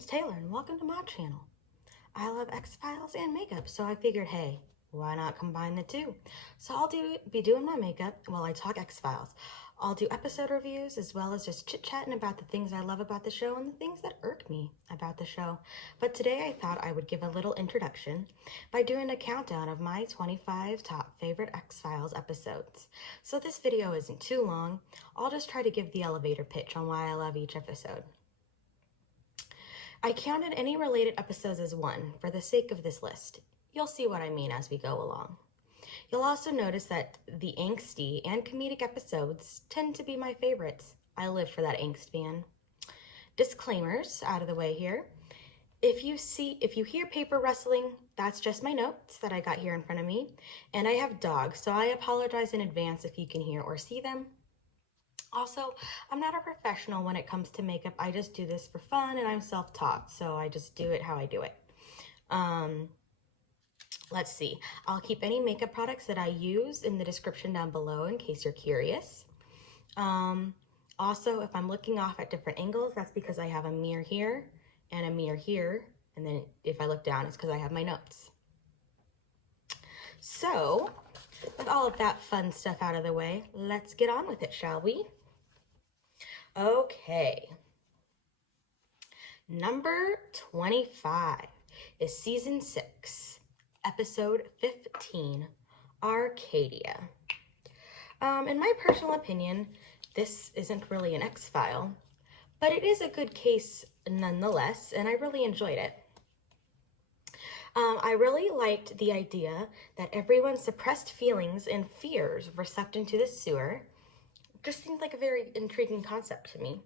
name's Taylor and welcome to my channel. I love X-Files and makeup, so I figured, hey, why not combine the two? So I'll be doing my makeup while I talk X-Files. I'll do episode reviews as well as just chit-chatting about the things I love about the show and the things that irk me about the show. But today I thought I would give a little introduction by doing a countdown of my 25 top favorite X-Files episodes. So this video isn't too long. I'll just try to give the elevator pitch on why I love each episode. I counted any related episodes as one for the sake of this list. You'll see what I mean as we go along. You'll also notice that the angsty and comedic episodes tend to be my favorites. I live for that angst, man. Disclaimers out of the way here. If you hear paper rustling, that's just my notes that I got here in front of me. And I have dogs, so I apologize in advance if you can hear or see them. Also, I'm not a professional when it comes to makeup. I just do this for fun and I'm self-taught, so I just do it how I do it. Let's see. I'll keep any makeup products that I use in the description down below in case you're curious. Also, if I'm looking off at different angles, that's because I have a mirror here and a mirror here. And then if I look down, it's because I have my notes. So, with all of that fun stuff out of the way, let's get on with it, shall we? Okay. Number 25 is season 6, episode 15, Arcadia. In my personal opinion, this isn't really an X-File, but it is a good case nonetheless, and I really enjoyed it. I really liked the idea that everyone's suppressed feelings and fears were sucked into the sewer. Just seemed like a very intriguing concept to me.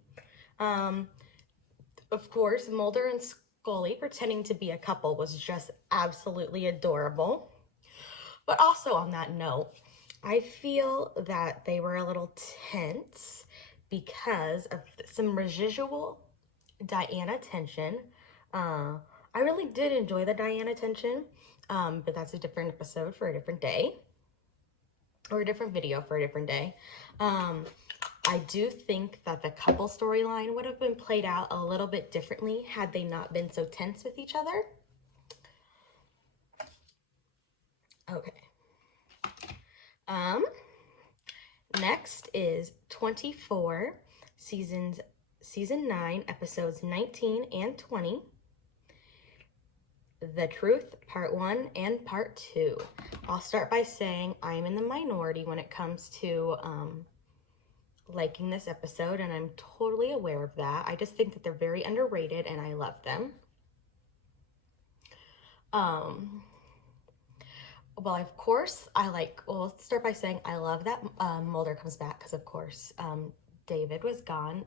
Of course, Mulder and Scully pretending to be a couple was just absolutely adorable. But also on that note, I feel that they were a little tense because of some residual Diana tension. I really did enjoy the Diana tension, but that's a different episode for a different day, or a different video for a different day. I do think that the couple storyline would have been played out a little bit differently had they not been so tense with each other. Okay. Next is 24, season 9, episodes 19 and 20. The Truth, Part 1 and Part 2. I'll start by saying I'm in the minority when it comes to liking this episode, and I'm totally aware of that. I just think that they're very underrated, and I love them. Well, of course, let's start by saying I love that Mulder comes back, because, of course, David was gone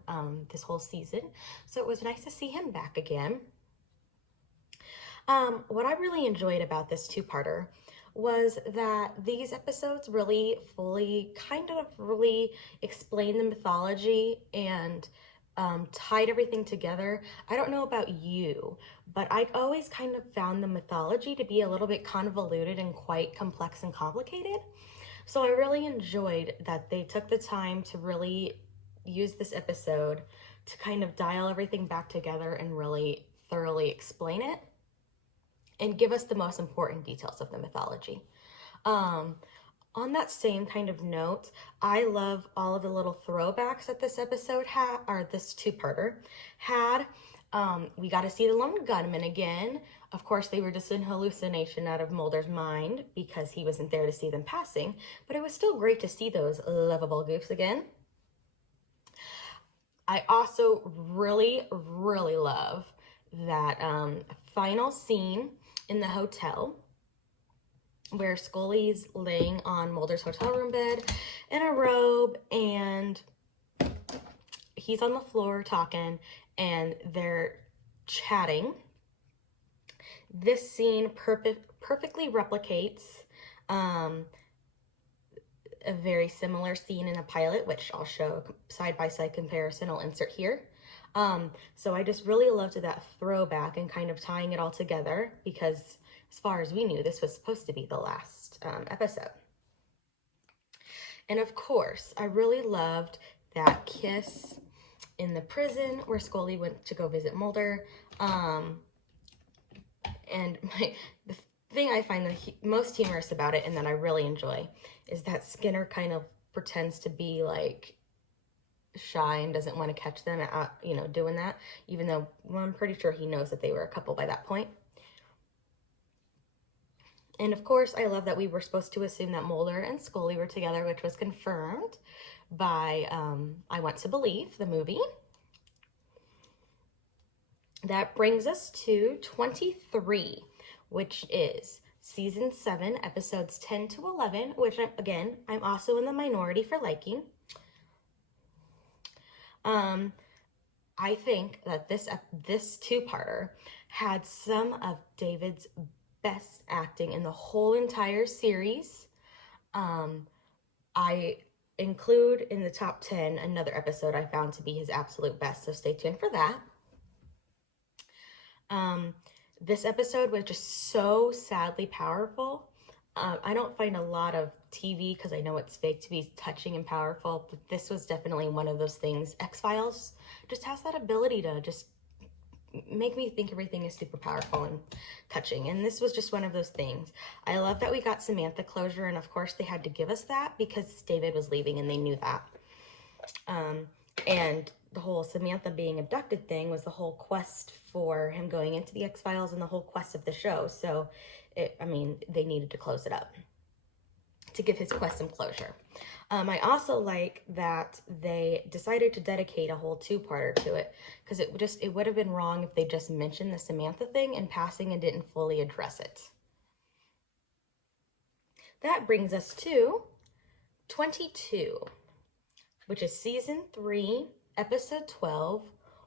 this whole season, so it was nice to see him back again. What I really enjoyed about this two-parter was that these episodes really fully really explained the mythology and tied everything together. I don't know about you, but I always kind of found the mythology to be a little bit convoluted and quite complex and complicated. So I really enjoyed that they took the time to really use this episode to kind of dial everything back together and really thoroughly explain it and give us the most important details of the mythology. On that same kind of note, I love all of the little throwbacks that this episode had, or this two-parter had. We got to see the Lone Gunman again. Of course, they were just an hallucination out of Mulder's mind because he wasn't there to see them passing, but it was still great to see those lovable goofs again. I also really, really love that final scene in the hotel where Scully's laying on Mulder's hotel room bed in a robe and he's on the floor talking and they're chatting. This scene perfectly replicates a very similar scene in a pilot, which I'll show a side-by-side comparison I'll insert here. So I just really loved that throwback and kind of tying it all together because as far as we knew, this was supposed to be the last episode. And of course, I really loved that kiss in the prison where Scully went to go visit Mulder. And the thing I find the most humorous about it and that I really enjoy is that Skinner kind of pretends to be like shy and doesn't want to catch them out, you know, doing that, even though, well, I'm pretty sure he knows that they were a couple by that point. And of course, I love that we were supposed to assume that Mulder and Scully were together, which was confirmed by I Want to Believe, the movie. That brings us to 23, which is season 7, episodes 10 to 11, which I'm also in the minority for liking. I think that this two-parter had some of David's best acting in the whole entire series. I include in the top 10 another episode I found to be his absolute best, so stay tuned for that. This episode was just so sadly powerful. I don't find a lot of TV, because I know it's fake, to be touching and powerful, but this was definitely one of those things. X-Files just has that ability to just make me think everything is super powerful and touching, and this was just one of those things. I love that we got Samantha closure, and of course they had to give us that because David was leaving and they knew that. And the whole Samantha being abducted thing was the whole quest for him going into the X-Files and the whole quest of the show. So, they needed to close it up to give his quest some closure. I also like that they decided to dedicate a whole two-parter to it, because it would have been wrong if they just mentioned the Samantha thing in passing and didn't fully address it. That brings us to 22, which is season 3, episode 12,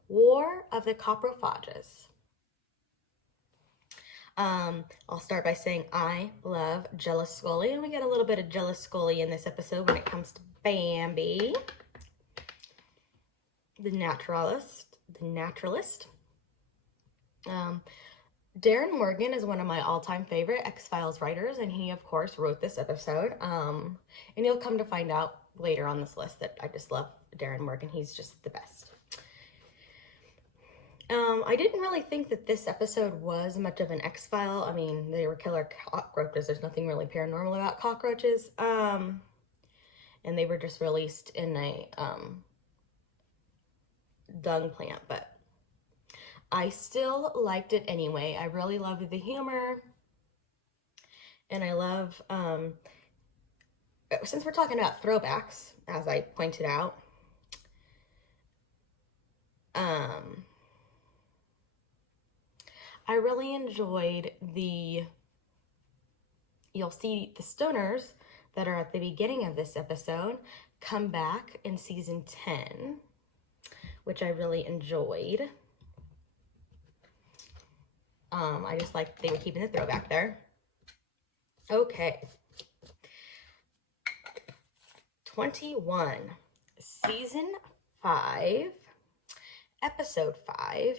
War of the Coprofajus. I'll start by saying I love Jealous Scully, and we get a little bit of Jealous Scully in this episode when it comes to Bambi, the naturalist. Darren Morgan is one of my all-time favorite X-Files writers, and he, of course, wrote this episode. And you'll come to find out later on this list that I just love Darren Morgan. He's just the best. I didn't really think that this episode was much of an X-File. I mean, they were killer cockroaches. There's nothing really paranormal about cockroaches. And they were just released in a dung plant, but I still liked it anyway. I really loved the humor. And I love, since we're talking about throwbacks, as I pointed out, I really enjoyed you'll see the stoners that are at the beginning of this episode come back in season 10, which I really enjoyed. I just liked they were keeping the throwback there. Okay. 21, season 5, episode 5,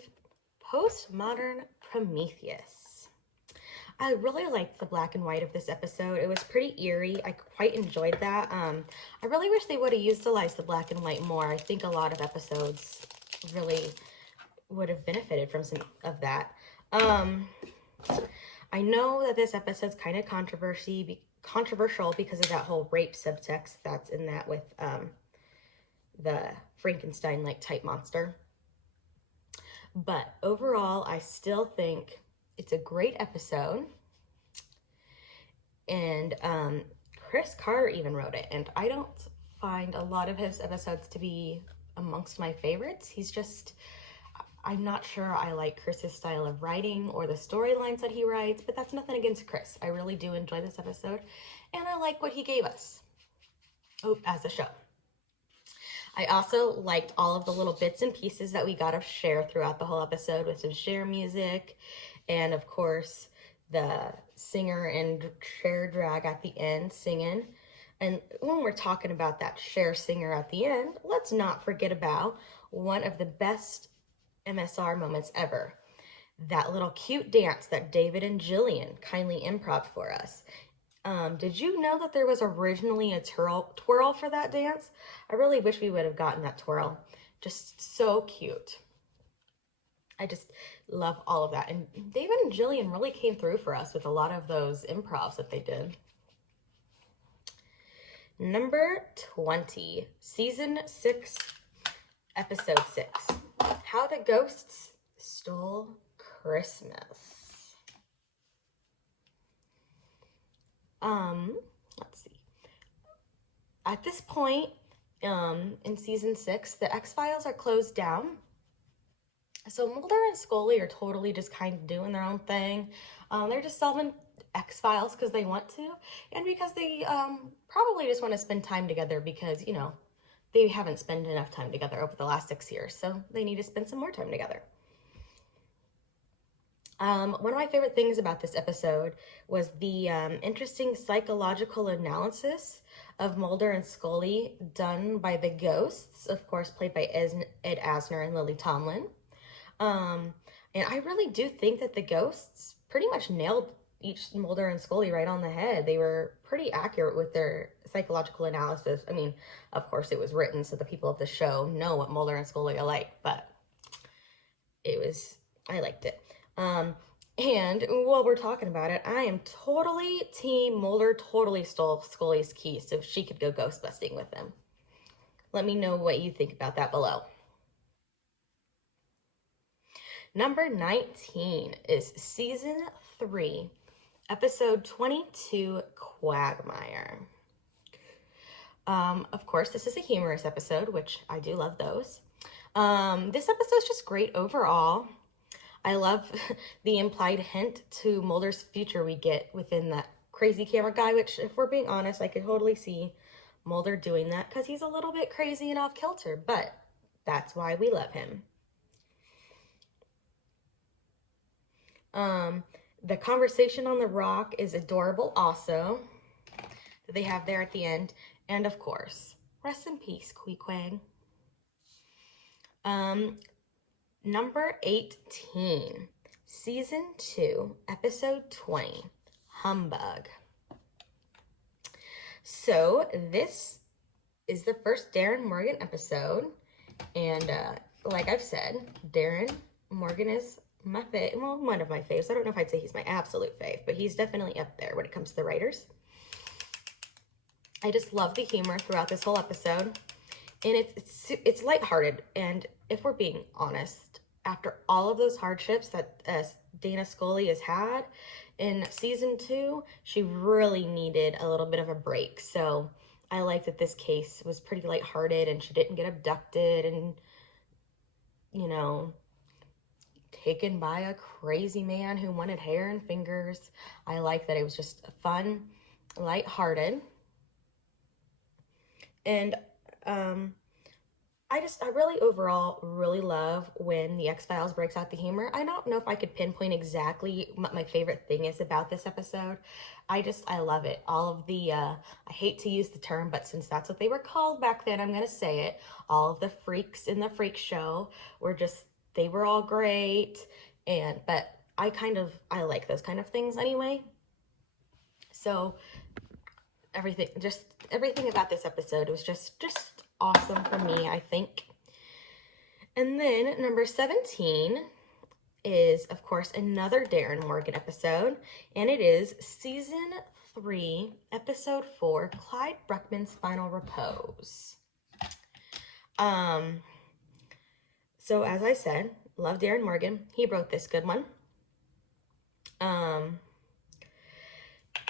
Postmodern Prometheus. I really liked the black and white of this episode. It was pretty eerie. I quite enjoyed that. I really wish they would have utilized the black and white more. I think a lot of episodes really would have benefited from some of that. I know that this episode's kind of controversial because of that whole rape subtext that's in that with the Frankenstein-like type monster. But overall, I still think it's a great episode. And Chris Carter even wrote it. And I don't find a lot of his episodes to be amongst my favorites. I'm not sure I like Chris's style of writing or the storylines that he writes, but that's nothing against Chris. I really do enjoy this episode, and I like what he gave us as a show. I also liked all of the little bits and pieces that we got of Cher throughout the whole episode, with some Cher music, and of course the singer and Cher drag at the end singing. And when we're talking about that Cher singer at the end, let's not forget about one of the best MSR moments ever. That little cute dance that David and Jillian kindly improv for us. Did you know that there was originally a twirl for that dance? I really wish we would have gotten that twirl. Just so cute. I just love all of that. And David and Jillian really came through for us with a lot of those improvs that they did. Number 20, Season 6, Episode 6, How the Ghosts Stole Christmas. Let's see. At this point, in Season 6, the X-Files are closed down. So Mulder and Scully are totally just kind of doing their own thing. They're just solving X-Files because they want to, and because they probably just want to spend time together because, you know, they haven't spent enough time together over the last 6 years, so they need to spend some more time together. One of my favorite things about this episode was the interesting psychological analysis of Mulder and Scully done by the ghosts, of course, played by Ed Asner and Lily Tomlin. And I really do think that the ghosts pretty much nailed each Mulder and Scully right on the head. They were pretty accurate with their psychological analysis. I mean, of course, it was written so the people of the show know what Mulder and Scully are like, but I liked it. And while we're talking about it, I am totally team Mulder totally stole Scully's keys so she could go ghost busting with them. Let me know what you think about that below. Number 19 is Season 3, Episode 22, Quagmire. Of course, this is a humorous episode, which I do love those. This episode is just great overall. I love the implied hint to Mulder's future we get within that crazy camera guy, which, if we're being honest, I could totally see Mulder doing that because he's a little bit crazy and off kilter, but that's why we love him. The conversation on the rock is adorable also, that they have there at the end. And of course, rest in peace, Queequeg. Number 18, Season 2, Episode 20, Humbug. So this is the first Darren Morgan episode. And like I've said, Darren Morgan is my fave, well, one of my faves. I don't know if I'd say he's my absolute fave, but he's definitely up there when it comes to the writers. I just love the humor throughout this whole episode, and it's lighthearted. And if we're being honest, after all of those hardships that Dana Scully has had in Season 2, she really needed a little bit of a break. So I like that this case was pretty lighthearted, and she didn't get abducted and, you know, taken by a crazy man who wanted hair and fingers. I like that it was just fun, lighthearted. And I really overall really love when the X-Files breaks out the humor. I don't know if I could pinpoint exactly what my favorite thing is about this episode. I love it. All of the, I hate to use the term, but since that's what they were called back then, I'm going to say it. All of the freaks in the freak show were just, they were all great. But I like those kind of things anyway. So everything about this episode was just awesome for me, I think. And then number 17 is, of course, another Darren Morgan episode, and it is Season 3, Episode 4, Clyde Bruckman's Final Repose. So as I said, love Darren Morgan. He wrote this good one.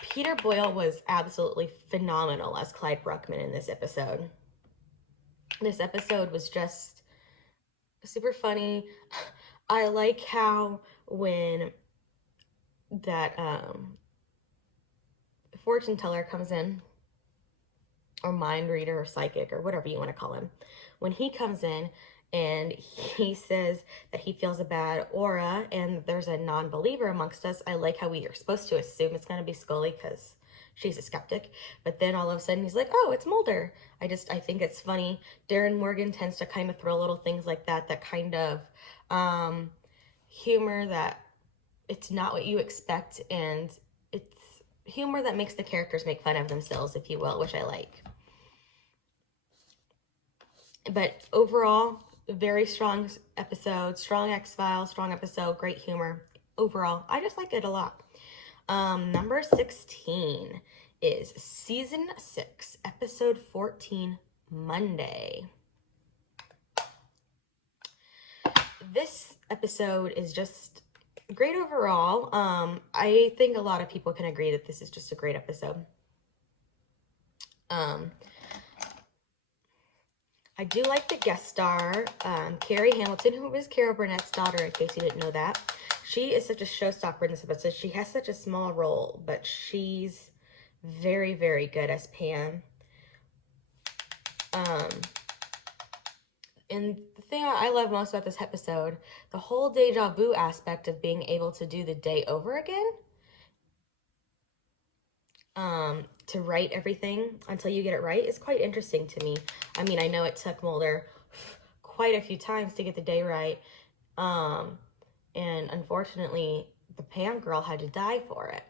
Peter Boyle was absolutely phenomenal as Clyde Bruckman in this episode. This episode was just super funny. I like how when that fortune teller comes in, or mind reader or psychic or whatever you want to call him, when he comes in and he says that he feels a bad aura and there's a non-believer amongst us, I like how we are supposed to assume it's going to be Scully because she's a skeptic. But then all of a sudden he's like, oh, it's Mulder. I think it's funny. Darren Morgan tends to kind of throw little things like that kind of humor that it's not what you expect. And it's humor that makes the characters make fun of themselves, if you will, which I like. But overall, Very strong episode, strong X-Files, strong episode, great humor. Overall, I just like it a lot. Number 16 is season 6, episode 14, Monday. This episode is just great overall. I think a lot of people can agree that this is just a great episode. I do like the guest star, Carrie Hamilton, who was Carol Burnett's daughter, in case you didn't know that. She is such a showstopper in this episode. She has such a small role, but she's very, very good as Pam. And the thing I love most about this episode, the whole deja vu aspect of being able to do the day over again. To write everything until you get it right is quite interesting to me. I mean, I know it took Mulder quite a few times to get the day right. And unfortunately, the Pam girl had to die for it.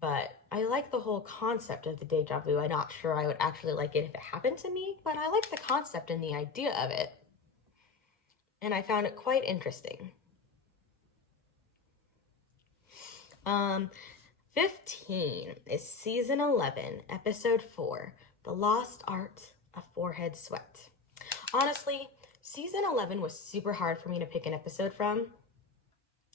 But I like the whole concept of the deja vu. I'm not sure I would actually like it if it happened to me, but I like the concept and the idea of it. And I found it quite interesting. 15 is season 11, episode 4, The Lost Art of Forehead Sweat. Honestly, season 11 was super hard for me to pick an episode from,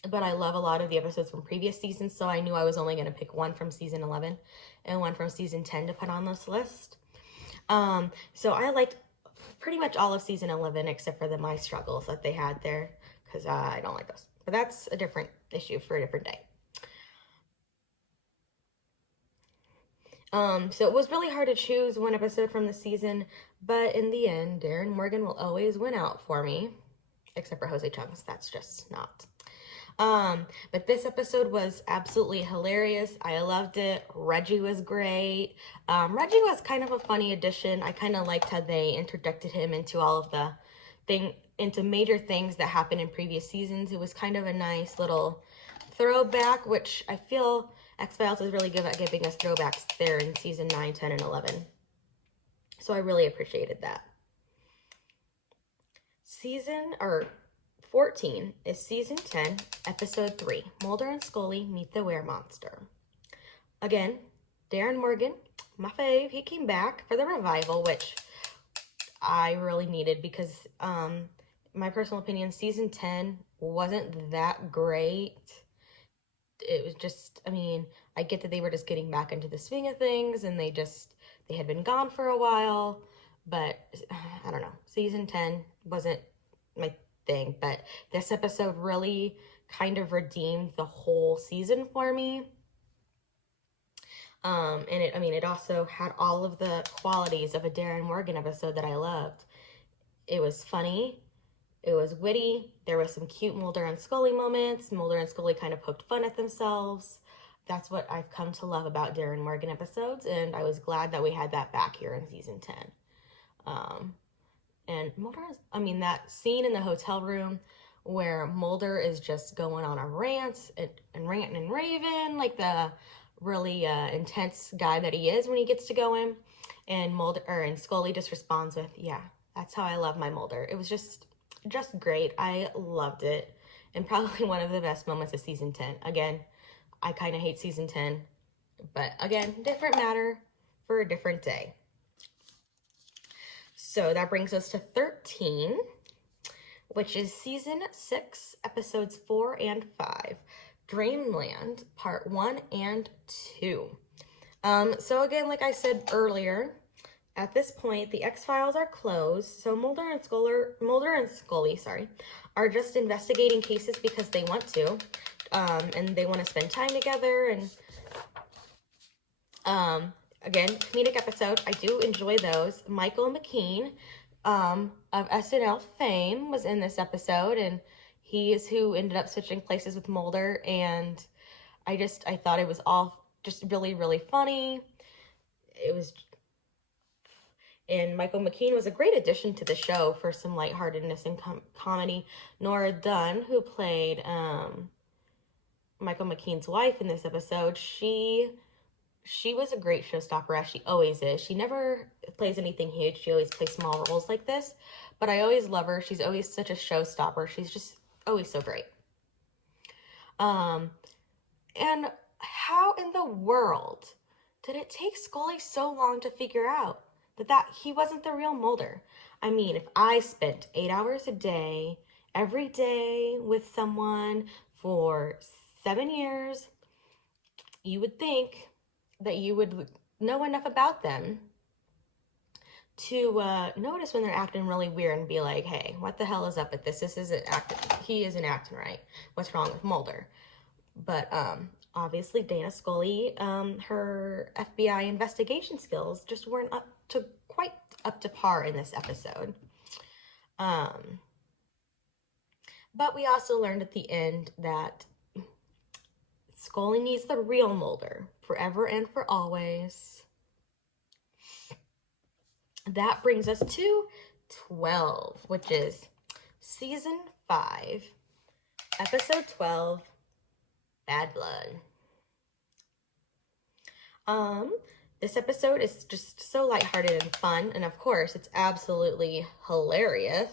but I love a lot of the episodes from previous seasons, so I knew I was only going to pick one from season 11 and one from season 10 to put on this list. So I liked pretty much all of season 11 except for the My Struggles that they had there, because I don't like those. But that's a different issue for a different day. So it was really hard to choose one episode from the season, but in the end, Darren Morgan will always win out for me, except for Jose Chung's. That's just not. But this episode was absolutely hilarious. I loved it. Reggie was great. Reggie was kind of a funny addition. I kind of liked how they introduced him into all of the into major things that happened in previous seasons. It was kind of a nice little throwback, which I feel X-Files is really good at giving us throwbacks there in season 9, 10, and 11. So I really appreciated that. 14 is season 10, episode 3, Mulder and Scully Meet the Weremonster. Again, Darren Morgan, my fave, he came back for the revival, which I really needed because, my personal opinion, season 10 wasn't that great. It was just, I mean, I get that they were just getting back into the swing of things and they had been gone for a while, but I don't know. Season 10 wasn't my thing, but this episode really kind of redeemed the whole season for me. And it also had all of the qualities of a Darren Morgan episode that I loved. It was funny. It was witty. There was some cute Mulder and Scully moments. Mulder and Scully kind of poked fun at themselves. That's what I've come to love about Darren Morgan episodes, and I was glad that we had that back here in season 10. And Mulder, that scene in the hotel room where Mulder is just going on a rant and ranting and raving like the really intense guy that he is when he gets to going, and Scully just responds with, "Yeah, that's how I love my Mulder." It was just great. I loved it, and probably one of the best moments of season 10. Again, I kind of hate season 10, but again, different matter for a different day. So that brings us to 13, which is season 6, episodes 4 and 5, Dreamland, part 1 and 2. So again, like I said earlier, at this point, the X-Files are closed, so Mulder and Scully are just investigating cases because they want to, and they want to spend time together, and, again, comedic episode. I do enjoy those. Michael McKean, of SNL fame, was in this episode, and he is who ended up switching places with Mulder, and I thought it was all just really, really funny. And Michael McKean was a great addition to the show for some lightheartedness and comedy. Nora Dunn, who played Michael McKean's wife in this episode, she she was a great showstopper, as she always is. She never plays anything huge. She always plays small roles like this. But I always love her. She's always such a showstopper. She's just always so great. And how in the world did it take Scully so long to figure out that he wasn't the real Mulder? I mean, if I spent 8 hours a day, every day with someone for 7 years, you would think that you would know enough about them to notice when they're acting really weird and be like, hey, what the hell is up with this? This isn't acting, he isn't acting right. What's wrong with Mulder? But obviously Dana Scully, her FBI investigation skills just weren't quite up to par in this episode. But we also learned at the end that Scully needs the real Mulder forever and for always. That brings us to 12, which is season 5, episode 12, Bad Blood. This episode is just so lighthearted and fun, and of course, it's absolutely hilarious.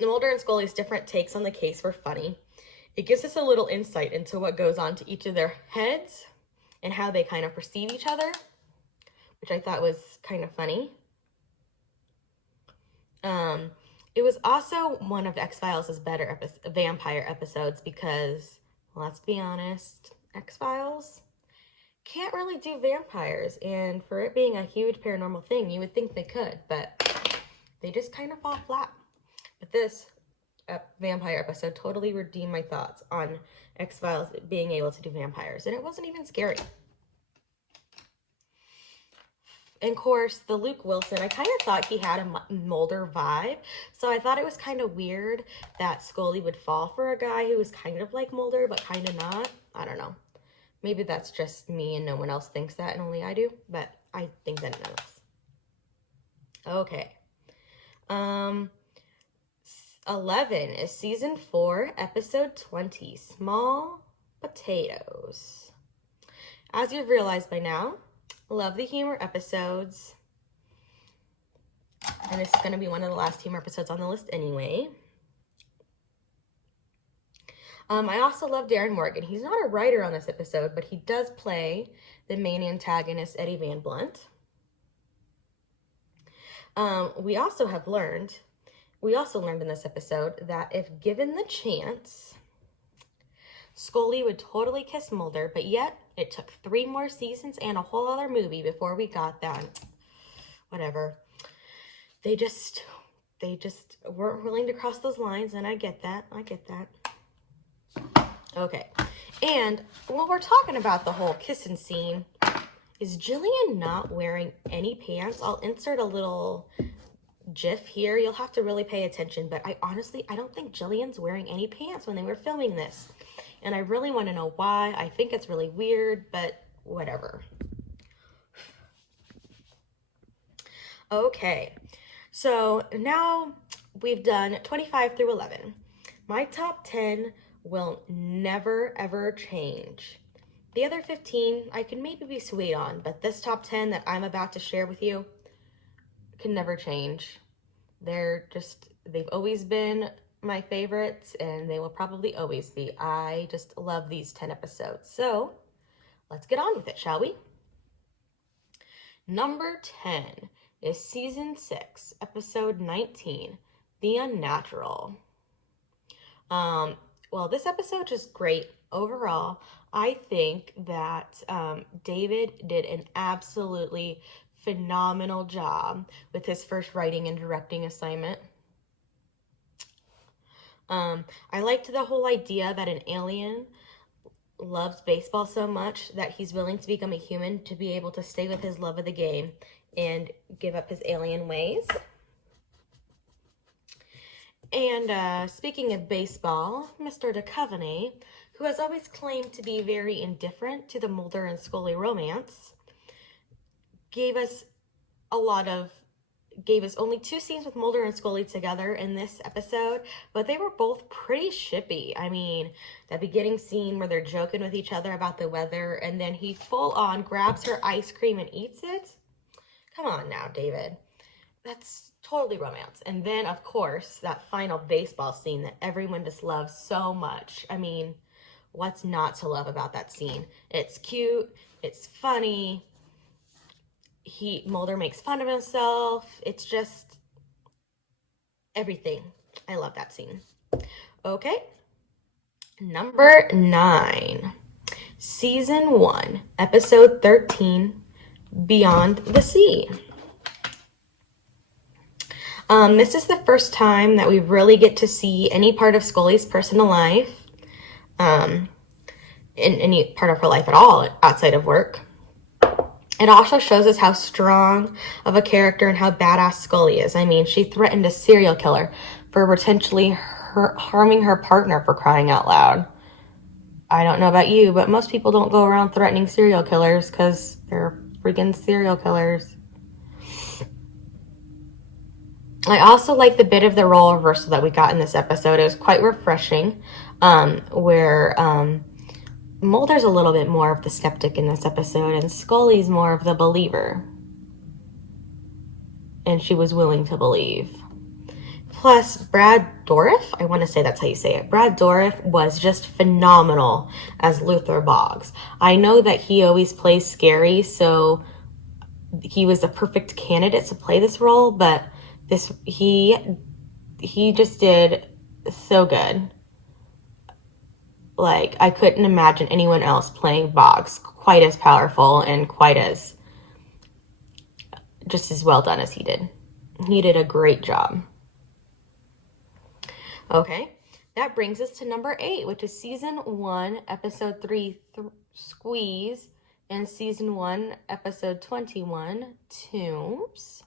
Mulder and Scully's different takes on the case were funny. It gives us a little insight into what goes on to each of their heads and how they kind of perceive each other, which I thought was kind of funny. It was also one of X-Files' better vampire episodes because, let's be honest, X-Files can't really do vampires, and for it being a huge paranormal thing, you would think they could, but they just kind of fall flat. But this vampire episode totally redeemed my thoughts on X-Files being able to do vampires, and it wasn't even scary. And of course, the Luke Wilson, I kind of thought he had a Mulder vibe, so I thought it was kind of weird that Scully would fall for a guy who was kind of like Mulder, but kind of not. I don't know. Maybe that's just me and no one else thinks that, and only I do, but I think that it knows. Okay. 11 is season 4, episode 20, Small Potatoes. As you've realized by now, love the humor episodes. And this is going to be one of the last humor episodes on the list anyway. I also love Darren Morgan. He's not a writer on this episode, but he does play the main antagonist, Eddie Van Blunt. We also learned in this episode that if given the chance, Scully would totally kiss Mulder, but yet it took 3 more seasons and a whole other movie before we got that. Whatever. They just weren't willing to cross those lines, and I get that. Okay. And while we're talking about the whole kissing scene, is Jillian not wearing any pants? I'll insert a little GIF here. You'll have to really pay attention, but I don't think Jillian's wearing any pants when they were filming this. And I really want to know why. I think it's really weird, but whatever. Okay, so now we've done 25 through 11. My top 10 will never, ever change. The other 15 I can maybe be swayed on, but this top 10 that I'm about to share with you can never change. They've always been my favorites, and they will probably always be. I just love these 10 episodes. So let's get on with it, shall we? Number 10 is season 6, episode 19, The Unnatural. Well, this episode is great overall. I think that David did an absolutely phenomenal job with his first writing and directing assignment. I liked the whole idea that an alien loves baseball so much that he's willing to become a human to be able to stay with his love of the game and give up his alien ways. And speaking of baseball, Mr. Duchovny, who has always claimed to be very indifferent to the Mulder and Scully romance, gave us a lot of gave us only 2 scenes with Mulder and Scully together in this episode, but they were both pretty shippy. I mean, that beginning scene where they're joking with each other about the weather, and then he full on grabs her ice cream and eats it. Come on now, David. That's totally romance. And then, of course, that final baseball scene that everyone just loves so much. I mean, what's not to love about that scene? It's cute. It's funny. Mulder makes fun of himself. It's just everything. I love that scene. Okay. Number 9. Season 1, episode 13, Beyond the Sea. This is the first time that we really get to see any part of Scully's personal life, in any part of her life at all outside of work. It also shows us how strong of a character and how badass Scully is. I mean, she threatened a serial killer for potentially harming her partner, for crying out loud. I don't know about you, but most people don't go around threatening serial killers because they're freaking serial killers. I also like the bit of the role reversal that we got in this episode. It was quite refreshing, where Mulder's a little bit more of the skeptic in this episode, and Scully's more of the believer. And she was willing to believe. Plus, Brad Dourif, I want to say that's how you say it. Brad Dourif was just phenomenal as Luther Boggs. I know that he always plays scary, so he was a perfect candidate to play this role, but he just did so good. Like, I couldn't imagine anyone else playing Boggs quite as powerful and quite as, just as well done as he did. He did a great job. Okay, that brings us to number 8, which is season 1, episode 3, Squeeze, and season 1, episode 21, Tombs.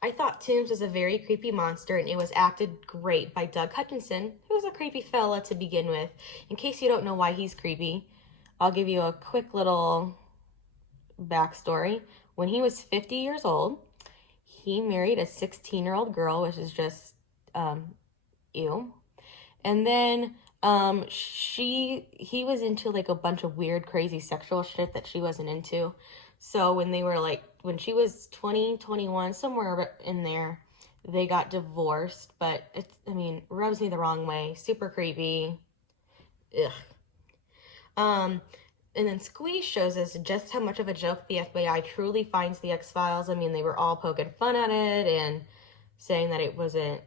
I thought Tombs was a very creepy monster, and it was acted great by Doug Hutchinson, who was a creepy fella to begin with. In case you don't know why he's creepy, I'll give you a quick little backstory. When he was 50 years old, he married a 16-year-old girl, which is just, ew. And then he was into like a bunch of weird, crazy sexual shit that she wasn't into. So when she was 20, 21, somewhere in there, they got divorced. But rubs me the wrong way. Super creepy. Ugh. And then Squeeze shows us just how much of a joke the FBI truly finds the X-Files. I mean, they were all poking fun at it and saying that it wasn't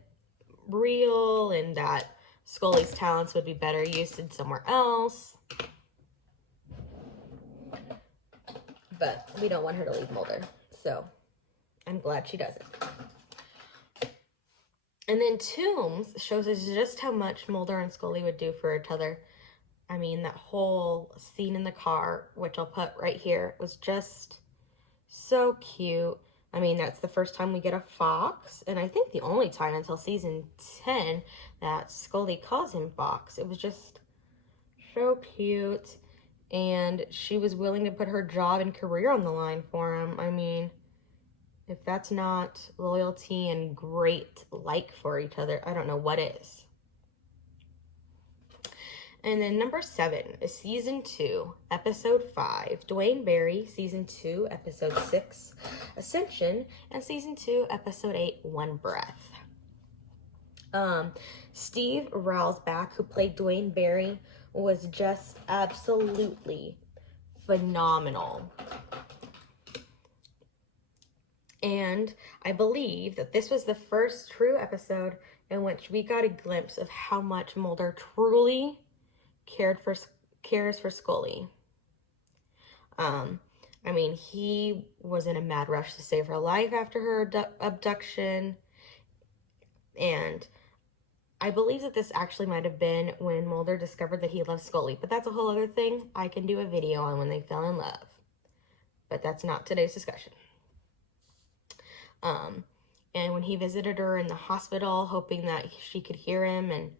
real and that Scully's talents would be better used in somewhere else. But we don't want her to leave Mulder, so I'm glad she doesn't. And then Tombs shows us just how much Mulder and Scully would do for each other. I mean, that whole scene in the car, which I'll put right here, was just so cute. I mean, that's the first time we get a fox, and I think the only time until season 10 that Scully calls him Fox. It was just so cute. And she was willing to put her job and career on the line for him. I mean, if that's not loyalty and great for each other, I don't know what is. And then number 7 is season 2, episode 5, Dwayne Barry, season 2, episode 6, Ascension, and season 2, episode 8, One Breath. Steve Railsback, who played Dwayne Barry, was just absolutely phenomenal. And I believe that this was the first true episode in which we got a glimpse of how much Mulder truly cares for Scully. I mean, he was in a mad rush to save her life after her abduction, and I believe that this actually might have been when Mulder discovered that he loved Scully, but that's a whole other thing. I can do a video on when they fell in love, but that's not today's discussion. And when he visited her in the hospital, hoping that she could hear him and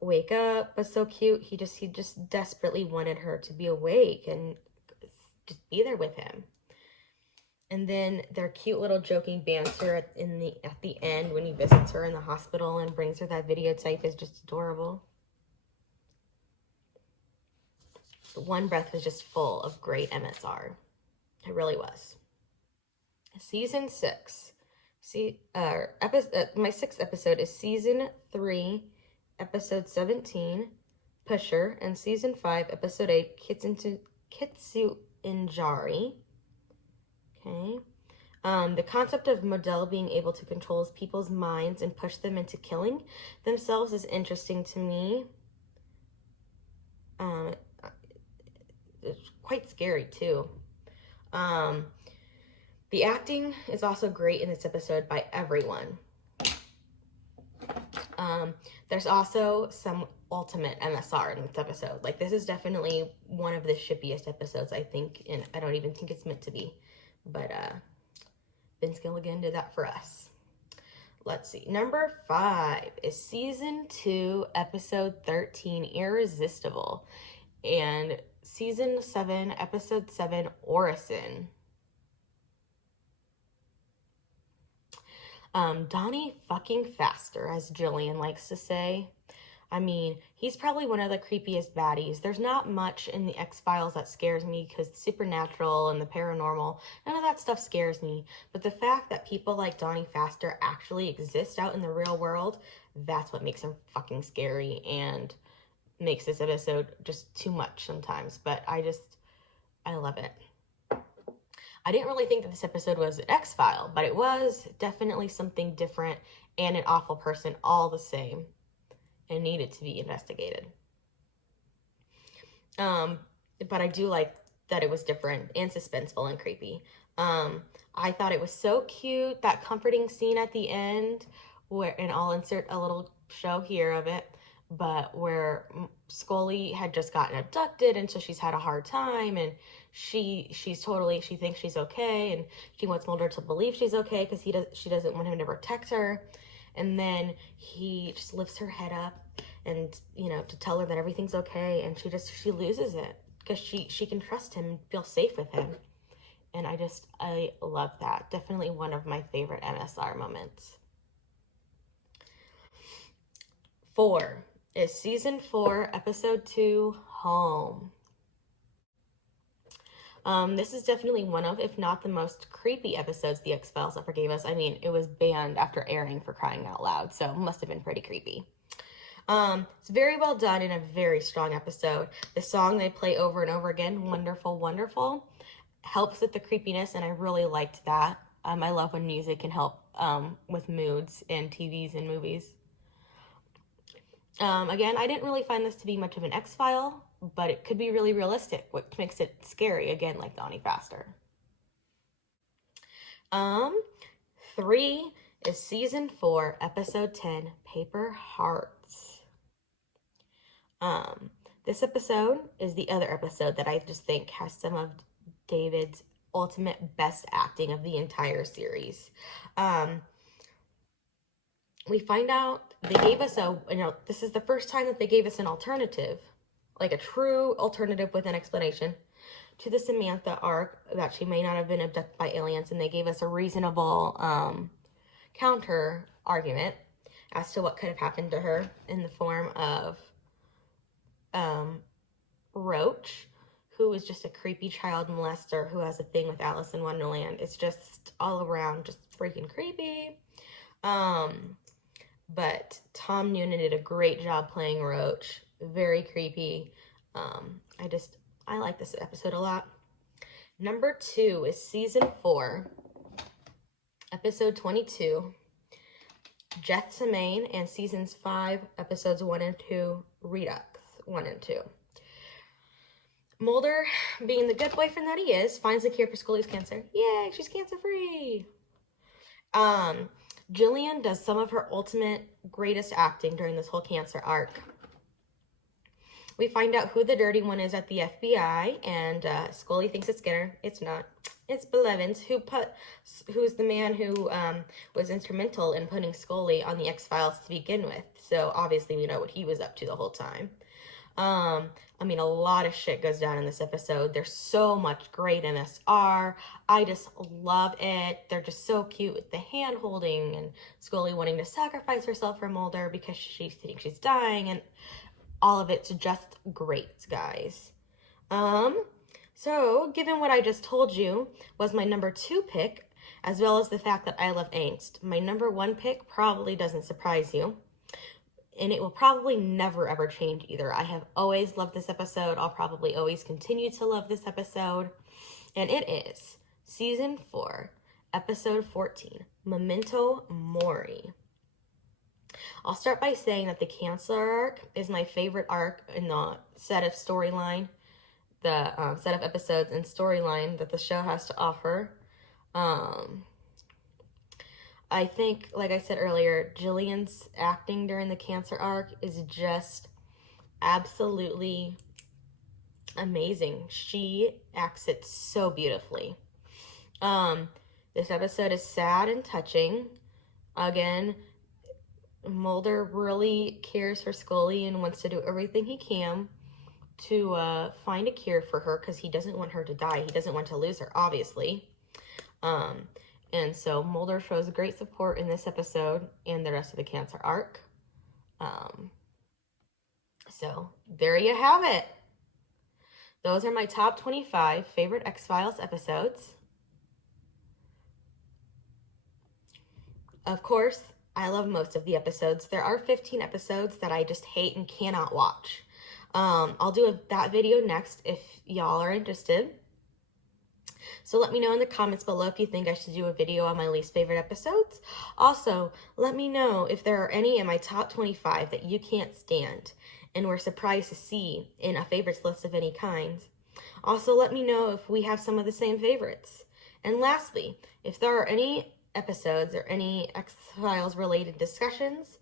wake up, was so cute. He just desperately wanted her to be awake and just be there with him. And then their cute little joking banter at the end when he visits her in the hospital and brings her that videotape is just adorable. One Breath was just full of great MSR. It really was. Season 6. My 6th episode is Season 3, Episode 17, Pusher, and Season 5, Episode 8, Kitsu Injari. Okay. The concept of Modell being able to control people's minds and push them into killing themselves is interesting to me. It's quite scary too. The acting is also great in this episode by everyone. There's also some ultimate MSR in this episode. Like, this is definitely one of the shippiest episodes, I think, and I don't even think it's meant to be. But Vince Gilligan did that for us. Let's see. Number 5 is Season 2, Episode 13, Irresistible. And Season 7, Episode 7, Orison. Donnie fucking Faster, as Jillian likes to say. I mean, he's probably one of the creepiest baddies. There's not much in the X-Files that scares me because the supernatural and the paranormal, none of that stuff scares me. But the fact that people like Donnie Faster actually exist out in the real world, that's what makes him fucking scary and makes this episode just too much sometimes. But I love it. I didn't really think that this episode was an X-File, but it was definitely something different and an awful person all the same. And needed to be investigated. But I do like that it was different and suspenseful and creepy. I thought it was so cute, that comforting scene at the end, and I'll insert a little show here of it, but where Scully had just gotten abducted, and so she's had a hard time, and she thinks she's okay, and she wants Mulder to believe she's okay because she doesn't want him to protect her. And then he just lifts her head up and, to tell her that everything's okay. And she loses it because she can trust him and feel safe with him. And I love that. Definitely one of my favorite MSR moments. 4 is Season 4, Episode 2, Home. This is definitely one of, if not the most creepy episodes the X-Files ever gave us. I mean, it was banned after airing, for crying out loud, so it must have been pretty creepy. It's very well done and a very strong episode. The song they play over and over again, Wonderful, Wonderful, helps with the creepiness, and I really liked that. I love when music can help with moods in TVs and movies. Again, I didn't really find this to be much of an X-File, but it could be really realistic, which makes it scary, again, like Donnie Faster. 3 is Season 4, Episode 10, Paper Hearts. This episode is the other episode that I just think has some of David's ultimate best acting of the entire series. We find out they gave us this is the first time that they gave us an alternative, like a true alternative with an explanation to the Samantha arc, that she may not have been abducted by aliens, and they gave us a reasonable counter argument as to what could have happened to her in the form of Roach, who was just a creepy child molester who has a thing with Alice in Wonderland. It's just all around just freaking creepy. But Tom Noonan did a great job playing Roach. Very creepy. I like this episode a lot. Number 2 is Season 4, Episode 22, Gethsemane, and Seasons 5, Episodes 1 and 2, Redux 1 and 2. Mulder, being the good boyfriend that he is, finds a cure for Scully's cancer. Yay, she's cancer-free. Jillian does some of her ultimate greatest acting during this whole cancer arc. We find out who the dirty one is at the FBI, and Scully thinks it's Skinner. It's not. It's Blevins, who's the man who was instrumental in putting Scully on the X-Files to begin with. So obviously we know what he was up to the whole time. I mean, a lot of shit goes down in this episode. There's so much great MSR. I just love it. They're just so cute with the hand holding and Scully wanting to sacrifice herself for Mulder because she thinks she's dying, and all of it's just great, guys. So given what I just told you was my number 2 pick, as well as the fact that I love angst, my number 1 pick probably doesn't surprise you. And it will probably never ever change either. I have always loved this episode. I'll probably always continue to love this episode. And it is season 4, episode 14, Memento Mori. I'll start by saying that the Cancer arc is my favorite arc in the set of storyline, the set of episodes and storyline that the show has to offer. I think, like I said earlier, Jillian's acting during the Cancer arc is just absolutely amazing. She acts it so beautifully. This episode is sad and touching. Again, Mulder really cares for Scully and wants to do everything he can to find a cure for her because he doesn't want her to die. He doesn't want to lose her, obviously. And so Mulder shows great support in this episode and the rest of the Cancer arc. So there you have it. Those are my top 25 favorite X-Files episodes. Of course, I love most of the episodes. There are 15 episodes that I just hate and cannot watch. I'll do that video next if y'all are interested. So let me know in the comments below if you think I should do a video on my least favorite episodes. Also, let me know if there are any in my top 25 that you can't stand and were surprised to see in a favorites list of any kind. Also, let me know if we have some of the same favorites. And lastly, if there are any episodes or any X-Files related discussions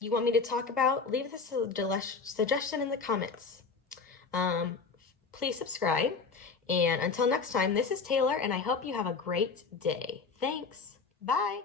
you want me to talk about, leave this suggestion in the comments. Please subscribe. And until next time, this is Taylor, and I hope you have a great day. Thanks. Bye.